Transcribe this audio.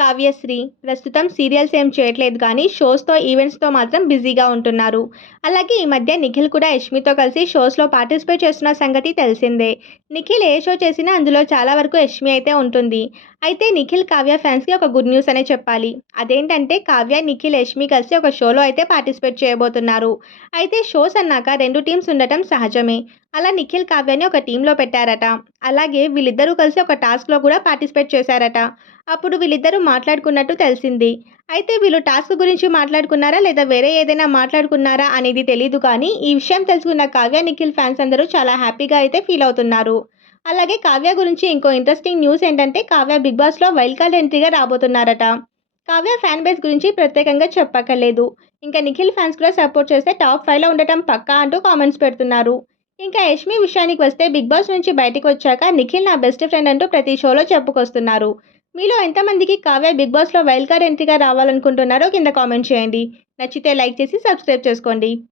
కావ్యశ్రీ. ప్రస్తుతం సీరియల్స్ ఏం చేయట్లేదు కానీ షోస్తో ఈవెంట్స్తో మాత్రం బిజీగా ఉంటున్నారు. అలాగే ఈ మధ్య నిఖిల్ కూడా యష్మితో కలిసి షోస్లో పార్టిసిపేట్ చేస్తున్న సంగతి తెలిసిందే. నిఖిల్ ఏ షో చేసినా అందులో చాలా వరకు యష్మి అయితే ఉంటుంది. అయితే నిఖిల్ కావ్య ఫ్యాన్స్కి ఒక గుడ్ న్యూస్ అనే చెప్పాలి. అదేంటంటే కావ్య నిఖిల్ యష్మి కలిసి ఒక షోలో అయితే పార్టిసిపేట్ చేయబోతున్నారు. అయితే షోస్ అన్నాక రెండు టీమ్స్ ఉండటం సహజమే. అలా నిఖిల్ కావ్యాని ఒక టీంలో పెట్టారట. అలాగే వీళ్ళిద్దరూ కలిసి ఒక టాస్క్లో కూడా పార్టిసిపేట్ చేశారట. అప్పుడు వీళ్ళిద్దరూ మాట్లాడుకున్నట్టు తెలిసింది. అయితే వీళ్ళు టాస్క్ గురించి మాట్లాడుకున్నారా లేదా వేరే ఏదైనా మాట్లాడుకున్నారా అనేది తెలియదు కానీ ఈ విషయం తెలుసుకున్న కావ్య నిఖిల్ ఫ్యాన్స్ అందరూ చాలా హ్యాపీగా అయితే ఫీల్ అవుతున్నారు. అలాగే కావ్య గురించి ఇంకో ఇంట్రెస్టింగ్ న్యూస్ ఏంటంటే కావ్య బిగ్ బాస్లో వైల్డ్ కార్డ్ ఎంట్రీగా రాబోతున్నారట. కావ్య ఫ్యాన్ బేస్ గురించి ప్రత్యేకంగా చెప్పక్కర్లేదు. ఇంకా నిఖిల్ ఫ్యాన్స్ కూడా సపోర్ట్ చేస్తే టాప్ ఫైవ్లో ఉండటం పక్కా అంటూ కామెంట్స్ పెడుతున్నారు. ఇంకా యష్మి విషయానికి వస్తే బిగ్ బాస్ నుంచి బయటకు వచ్చాక నిఖిల్ నా బెస్ట్ ఫ్రెండ్ అంటూ ప్రతి షోలో చెప్పుకొస్తున్నారు. మీలో ఎంతమందికి కావ్య బిగ్ బాస్లో వైల్డ్ కార్డ్ ఎంట్రీగా రావాలనుకుంటున్నారో కింద కామెంట్ చేయండి. నచ్చితే లైక్ చేసి సబ్స్క్రైబ్ చేసుకోండి.